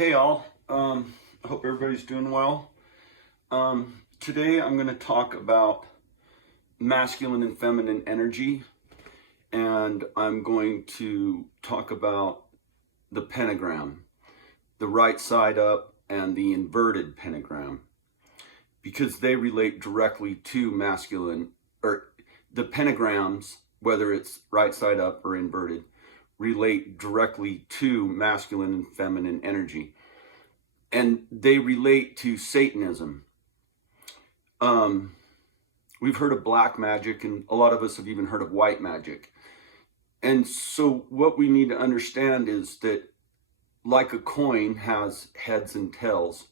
Hey all, I hope everybody's doing well. Today I'm going to talk about masculine and feminine energy, and I'm going to talk about the pentagram, the right side up and the inverted pentagram, because they relate directly to masculine, or the pentagrams, whether it's right side up or inverted, relate directly to masculine and feminine energy. And they relate to Satanism. We've heard of black magic, and a lot of us have even heard of white magic. And so what we need to understand is that, like a coin has heads and tails,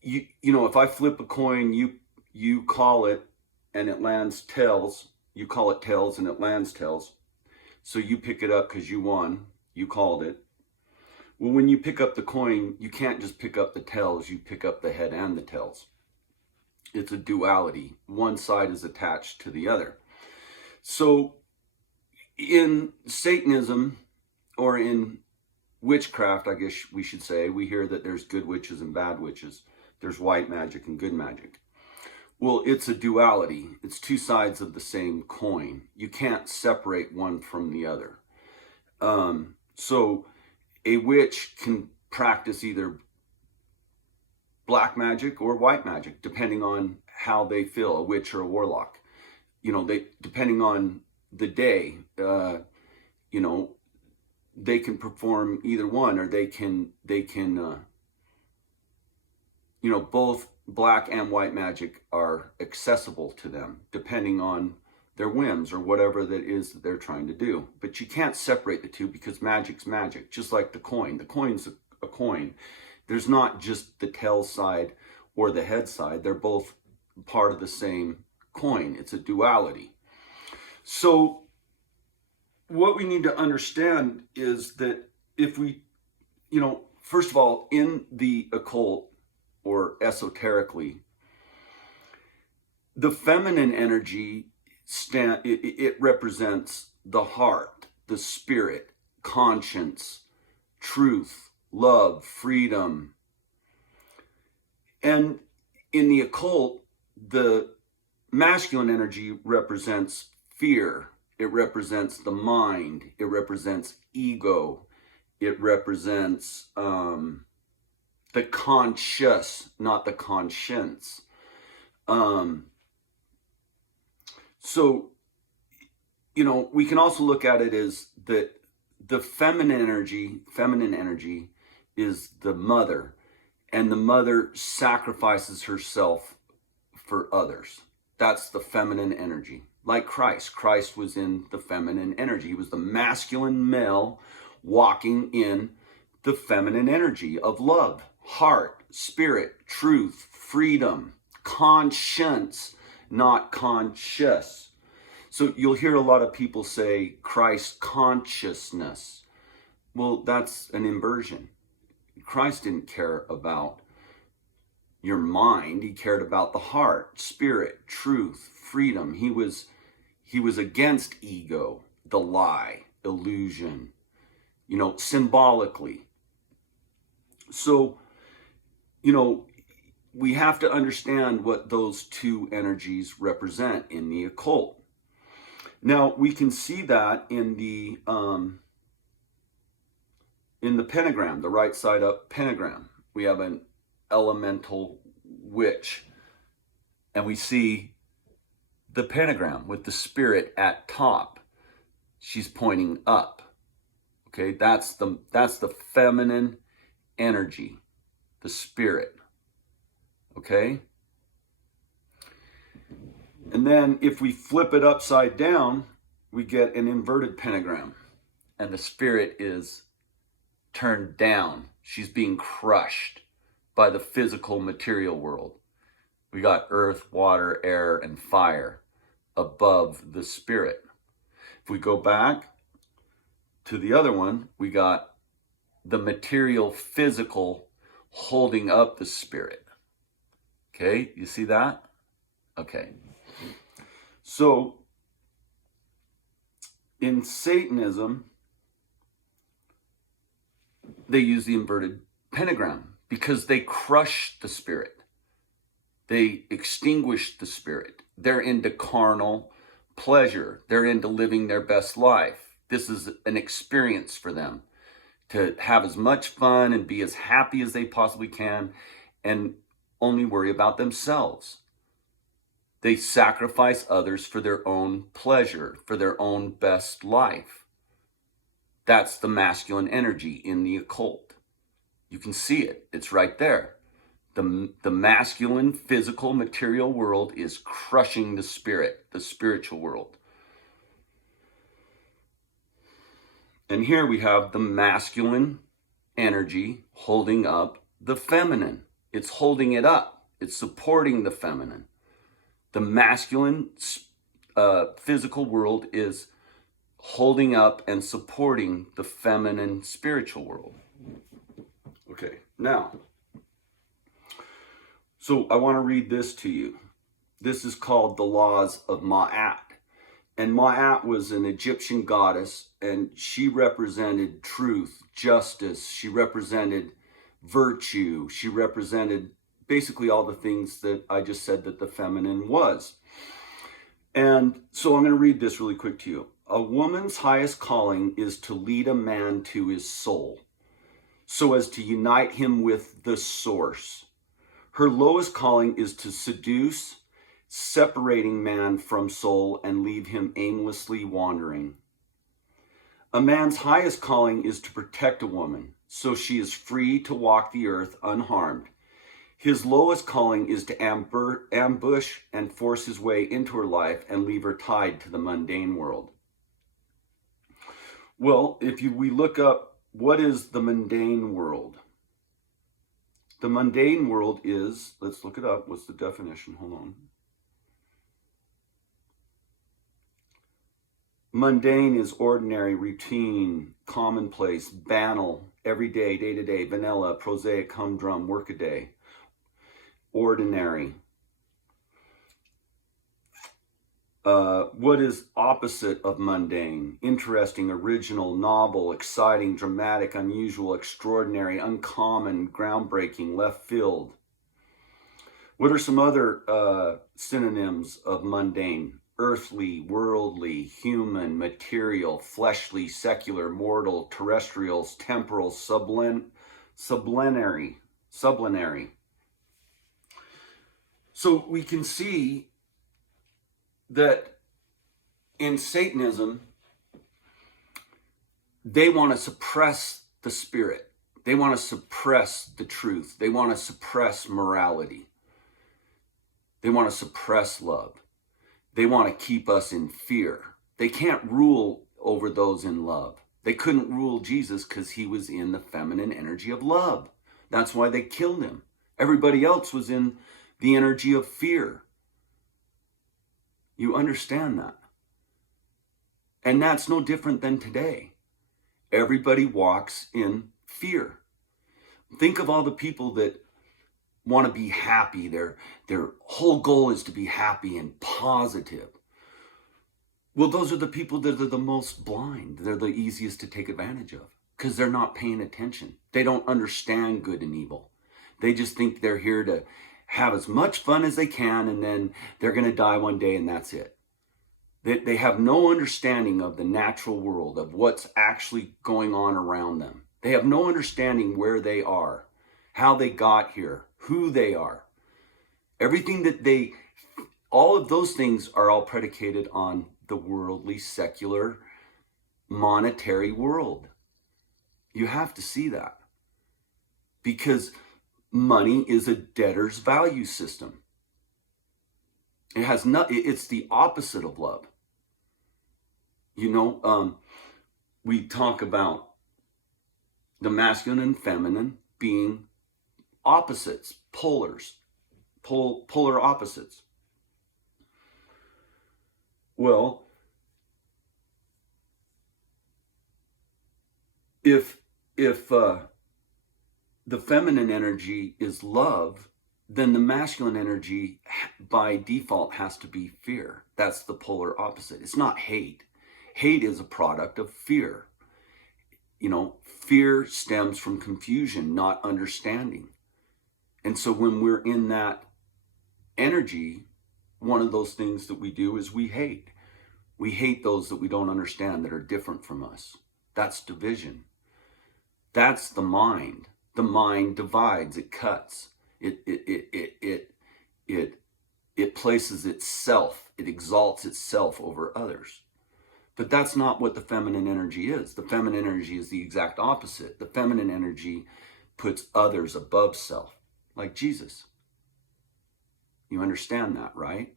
you know, if I flip a coin, you call it and it lands tails. You call it tails and it lands tails. So you pick it up because you won. You called it. Well, when you pick up the coin, you can't just pick up the tails, you pick up the head and the tails. It's a duality. One side is attached to the other. So in Satanism, or in witchcraft, I guess we should say, we hear that there's good witches and bad witches. There's white magic and good magic. Well, it's a duality. It's two sides of the same coin. You can't separate one from the other. So a witch can practice either black magic or white magic, depending on how they feel, a witch or a warlock. You know, depending on the day, you know, they can perform either one, or they can, you know, both black and white magic are accessible to them, depending on their whims or whatever that is that they're trying to do. But you can't separate the two, because magic's magic, just like the coin. The coin's a coin. There's not just the tail side or the head side. They're both part of the same coin. It's a duality. So what we need to understand is that if we, you know, first of all, in the occult or esoterically, the feminine energy it represents the heart, the spirit, conscience, truth, love, freedom. And in the occult, the masculine energy represents fear. It represents the mind. It represents ego. It represents the conscious, not the conscience. So, you know, we can also look at it as that the feminine energy is the mother, and the mother sacrifices herself for others. That's the feminine energy. Like Christ. Christ was in the feminine energy. He was the masculine male walking in the feminine energy of love, heart, spirit, truth, freedom, conscience, not conscious. So you'll hear a lot of people say Christ consciousness. Well, that's an inversion. Christ didn't care about your mind. He cared about the heart, spirit, truth, freedom. He was against ego, the lie, illusion, you know, symbolically. So, you know, we have to understand what those two energies represent in the occult. Now, we can see that in the pentagram, the right side up pentagram. We have an elemental witch, and we see the pentagram with the spirit at top. She's pointing up. Okay, that's the feminine energy, the spirit. Okay? And then if we flip it upside down, we get an inverted pentagram, and the spirit is turned down. She's being crushed by the physical material world. We got earth, water, air, and fire above the spirit. If we go back to the other one, we got the material, physical holding up the spirit. Okay, you see that? Okay. So in Satanism, they use the inverted pentagram because they crush the spirit. They extinguish the spirit. They're into carnal pleasure. They're into living their best life. This is an experience for them to have as much fun and be as happy as they possibly can and only worry about themselves. They sacrifice others for their own pleasure, for their own best life. That's the masculine energy in the occult. You can see it. It's right there. The masculine, physical, material world is crushing the spirit, the spiritual world. And here we have the masculine energy holding up the feminine. It's holding it up. It's supporting the feminine. The masculine physical world is holding up and supporting the feminine spiritual world. Okay, now, so I want to read this to you. This is called the laws of Ma'at. And Ma'at was an Egyptian goddess, and she represented truth, justice. She represented virtue. She represented basically all the things that I just said that the feminine was. And so I'm going to read this really quick to you. A woman's highest calling is to lead a man to his soul, so as to unite him with the source. Her lowest calling is to seduce, separating man from soul and leave him aimlessly wandering. A man's highest calling is to protect a woman, so she is free to walk the earth unharmed. His lowest calling is to ambush and force his way into her life and leave her tied to the mundane world. Well, we look up what is the mundane world. The mundane world is, let's look it up. What's the definition? Hold on. Mundane is ordinary, routine, commonplace, banal, everyday, day-to-day, vanilla, prosaic, humdrum, workaday. Ordinary. What is opposite of mundane? Interesting, original, novel, exciting, dramatic, unusual, extraordinary, uncommon, groundbreaking, left field. What are some other synonyms of mundane? Earthly, worldly, human, material, fleshly, secular, mortal, terrestrials, temporal, sublinary. So we can see that in Satanism, they want to suppress the spirit. They want to suppress the truth. They want to suppress morality. They want to suppress love. They want to keep us in fear. They can't rule over those in love. They couldn't rule Jesus because he was in the feminine energy of love. That's why they killed him. Everybody else was in the energy of fear. You understand that? And that's no different than today. Everybody walks in fear. Think of all the people that want to be happy. Their whole goal is to be happy and positive. Well, those are the people that are the most blind. They're the easiest to take advantage of because they're not paying attention. They don't understand good and evil. They just think they're here to have as much fun as they can, and then they're going to die one day, and that's it. They have no understanding of the natural world, of what's actually going on around them. They have no understanding where they are, how they got here, who they are. Everything that all of those things are all predicated on the worldly, secular, monetary world. You have to see that. Because money is a debtor's value system. It's the opposite of love. We talk about the masculine and feminine being opposites, polar opposites. Well, if the feminine energy is love, then the masculine energy by default has to be fear. That's the polar opposite. It's not hate. Hate is a product of fear. fear stems from confusion, not understanding. And so when we're in that energy, one of those things that we do is we hate. We hate those that we don't understand, that are different from us. That's division. That's the mind. The mind divides, it cuts, it places itself, it exalts itself over others. But that's not what the feminine energy is. The feminine energy is the exact opposite. The feminine energy puts others above self, like Jesus. You understand that, right?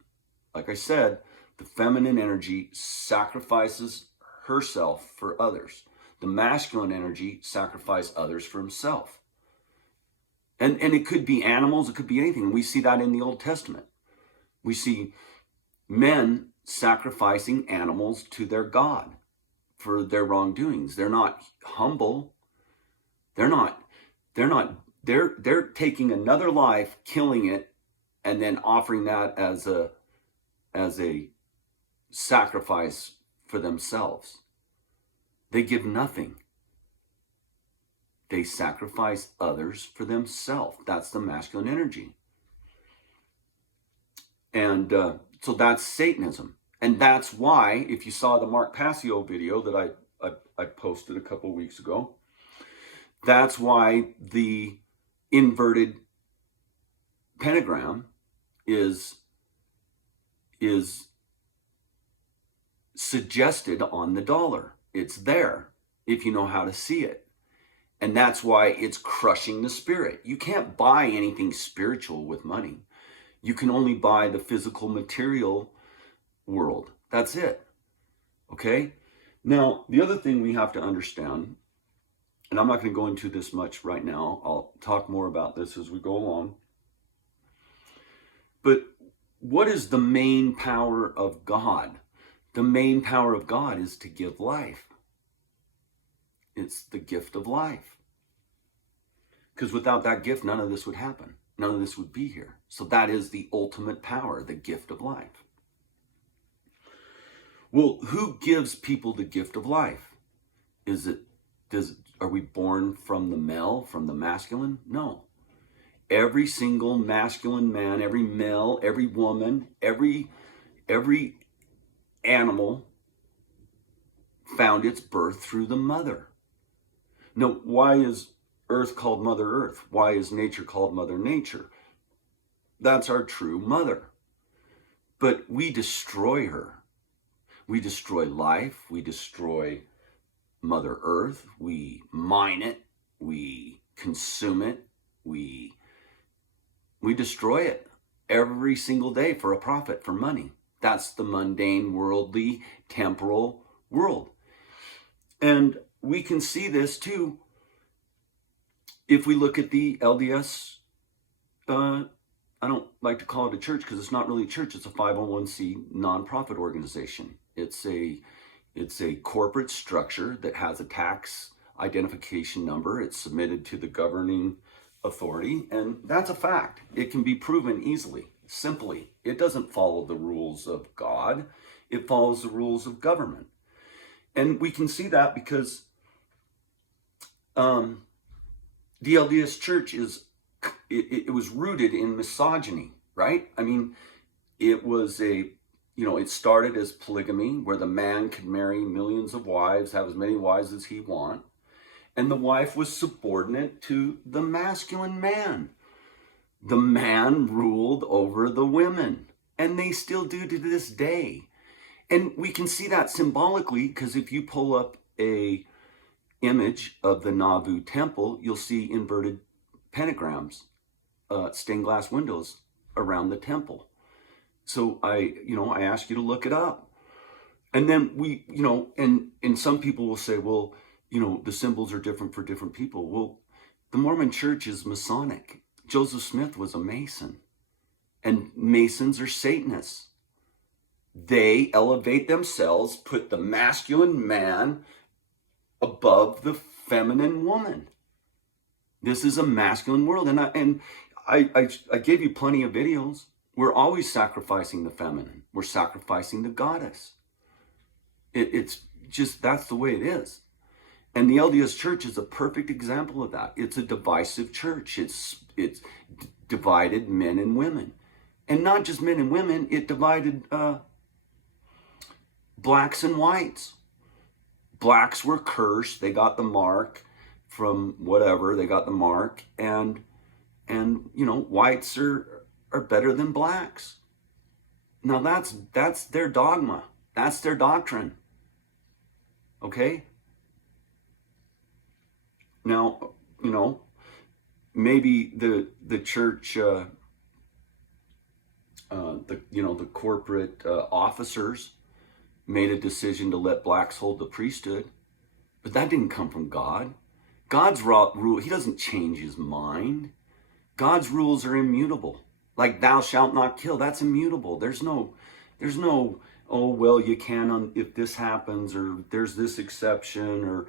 Like I said, the feminine energy sacrifices herself for others. The masculine energy sacrifices others for himself. And it could be animals, it could be anything. We see that in the Old Testament. We see men sacrificing animals to their God for their wrongdoings. They're not humble. They're taking another life, killing it, and then offering that as a sacrifice for themselves. They give nothing. They sacrifice others for themselves. That's the masculine energy. And so that's Satanism. And that's why, if you saw the Mark Passio video that I posted a couple weeks ago, that's why the inverted pentagram is suggested on the dollar. It's there if you know how to see it. And that's why it's crushing the spirit. You can't buy anything spiritual with money. You can only buy the physical material world. That's it. Okay? Now, the other thing we have to understand, and I'm not going to go into this much right now. I'll talk more about this as we go along. But what is the main power of God? The main power of God is to give life. It's the gift of life. Because without that gift, none of this would happen. None of this would be here. So that is the ultimate power, the gift of life. Well, who gives people the gift of life? Are we born from the male, from the masculine? No. Every single masculine man, every male, every woman, every animal found its birth through the mother. Now, why is Earth called Mother Earth? Why is nature called Mother Nature? That's our true mother. But we destroy her. We destroy life. We destroy Mother Earth. We mine it. We consume it. We destroy it every single day for a profit, for money. That's the mundane, worldly, temporal world. And we can see this too if we look at the LDS. I don't like to call it a church because it's not really a church. It's a 501c nonprofit organization. It's a corporate structure that has a tax identification number. It's submitted to the governing authority, and that's a fact. It can be proven easily, simply. It doesn't follow the rules of God. It follows the rules of government. And we can see that because the LDS Church it was rooted in misogyny, right? I mean, it was it started as polygamy, where the man could marry millions of wives, have as many wives as he want, and the wife was subordinate to the masculine man. The man ruled over the women, and they still do to this day. And we can see that symbolically because if you pull up a image of the Nauvoo temple, you'll see inverted pentagrams, stained glass windows around the temple. So I ask you to look it up. And then and some people will say, well, the symbols are different for different people. Well, the Mormon Church is Masonic. Joseph Smith was a Mason, and Masons are Satanists. They elevate themselves, put the masculine man above the feminine woman. This is a masculine world, and I gave you plenty of videos. We're always sacrificing the feminine. We're sacrificing the goddess. It's just, that's the way it is. And the LDS Church is a perfect example of that. It's a divisive church. It's divided men and women. And not just men and women, it divided blacks and whites. Blacks were cursed. They got the mark from whatever. They got the mark. And whites are better than blacks. Now that's their dogma. That's their doctrine. Okay? Now, maybe the church, the corporate officers made a decision to let blacks hold the priesthood, but that didn't come from God. God's rule, he doesn't change his mind. God's rules are immutable. Like thou shalt not kill, that's immutable. There's no, oh, well, you can if this happens, or there's this exception, or,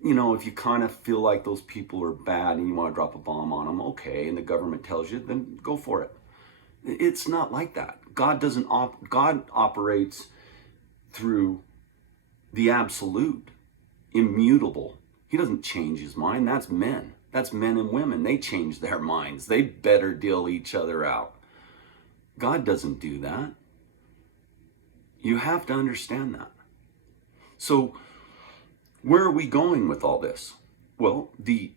if you kind of feel like those people are bad and you want to drop a bomb on them, okay, and the government tells you, then go for it. It's not like that. God operates through the absolute, immutable. He doesn't change his mind. That's men. That's men and women. They change their minds. They better deal each other out. God doesn't do that. You have to understand that. So, where are we going with all this? Well, the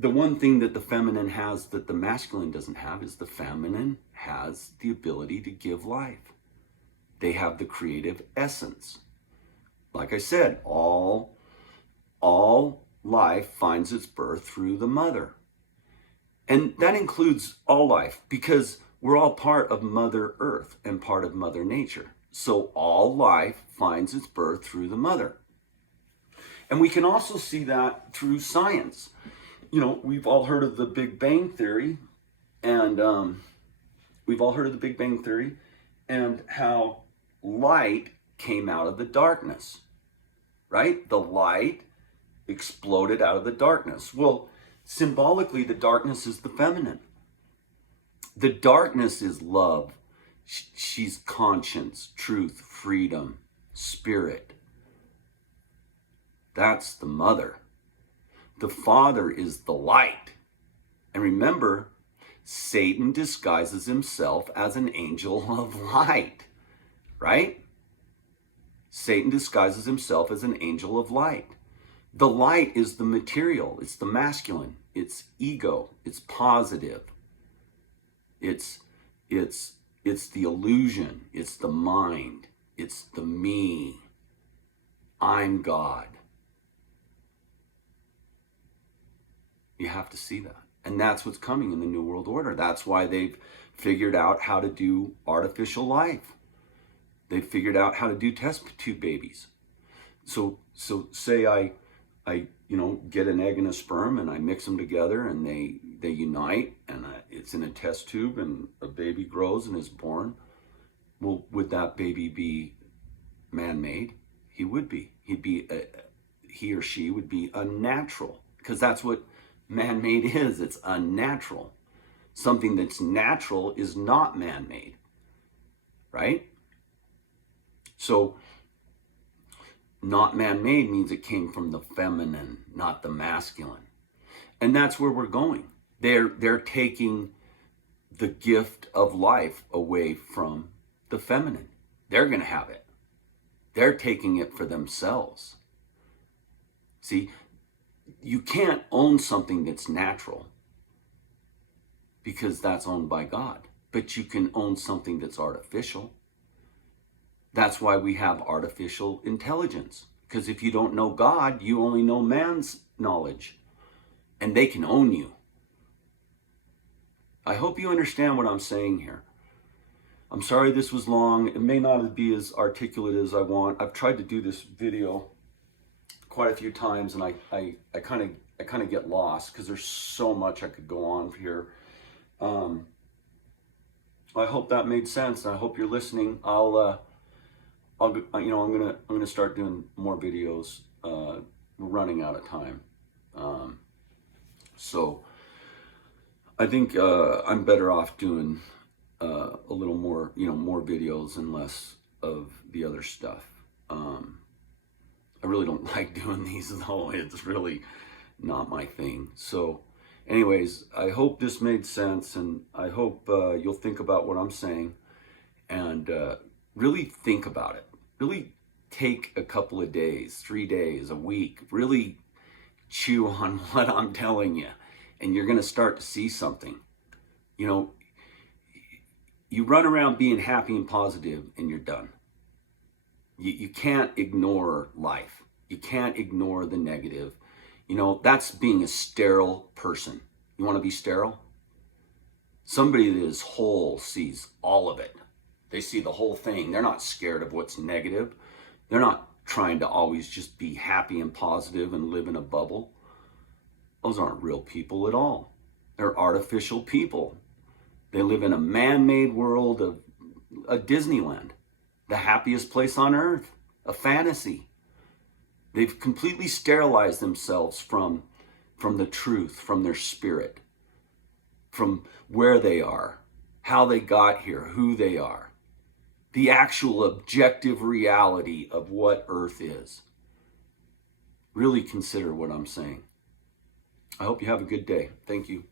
one thing that the feminine has that the masculine doesn't have is the feminine has the ability to give life. They have the creative essence. Like I said, all life finds its birth through the mother. And that includes all life, because we're all part of Mother Earth and part of Mother Nature. So all life finds its birth through the mother. And we can also see that through science. We've all heard of the Big Bang Theory, and how light came out of the darkness, right? The light exploded out of the darkness. Well, symbolically, the darkness is the feminine. The darkness is love. She's conscience, truth, freedom, spirit. That's the mother. The father is the light. And remember, Satan disguises himself as an angel of light, right? Satan disguises himself as an angel of light. The light is the material. It's the masculine. It's ego. It's positive. It's the illusion. It's the mind. It's the me. I'm God. You have to see that. And that's what's coming in the New World Order. That's why they've figured out how to do artificial life. They've figured out how to do test tube babies. So say I get an egg and a sperm and I mix them together and they unite, and it's in a test tube and a baby grows and is born. Well, would that baby be man-made? He would be. He or she would be unnatural, because that's what man-made is. It's unnatural. Something that's natural is not man-made, right? So not man-made means it came from the feminine, not the masculine. And that's where we're going. They're taking the gift of life away from the feminine. They're going to have it. They're taking it for themselves. See, you can't own something that's natural, because that's owned by God. But you can own something that's artificial. That's why we have artificial intelligence. Because if you don't know God, you only know man's knowledge. And they can own you. I hope you understand what I'm saying here. I'm sorry this was long. It may not be as articulate as I want. I've tried to do this video quite a few times, and I kind of get lost because there's so much I could go on here. I hope that made sense, and I hope you're listening. I'm gonna start doing more videos. We're running out of time, so I think I'm better off doing a little more, more videos and less of the other stuff. I really don't like doing these though. It's really not my thing. So anyways, I hope this made sense, and I hope you'll think about what I'm saying, and really think about it. Really take a couple of days, 3 days, a week, really chew on what I'm telling you, and you're going to start to see something. You know, you run around being happy and positive and you're done. You can't ignore life. You can't ignore the negative. You know, that's being a sterile person. You want to be sterile? Somebody that is whole sees all of it. They see the whole thing. They're not scared of what's negative. They're not trying to always just be happy and positive and live in a bubble. Those aren't real people at all. They're artificial people. They live in a man-made world of a Disneyland, the happiest place on earth, a fantasy. They've completely sterilized themselves from the truth, from their spirit, from where they are, how they got here, who they are, the actual objective reality of what earth is. Really consider what I'm saying. I hope you have a good day. Thank you.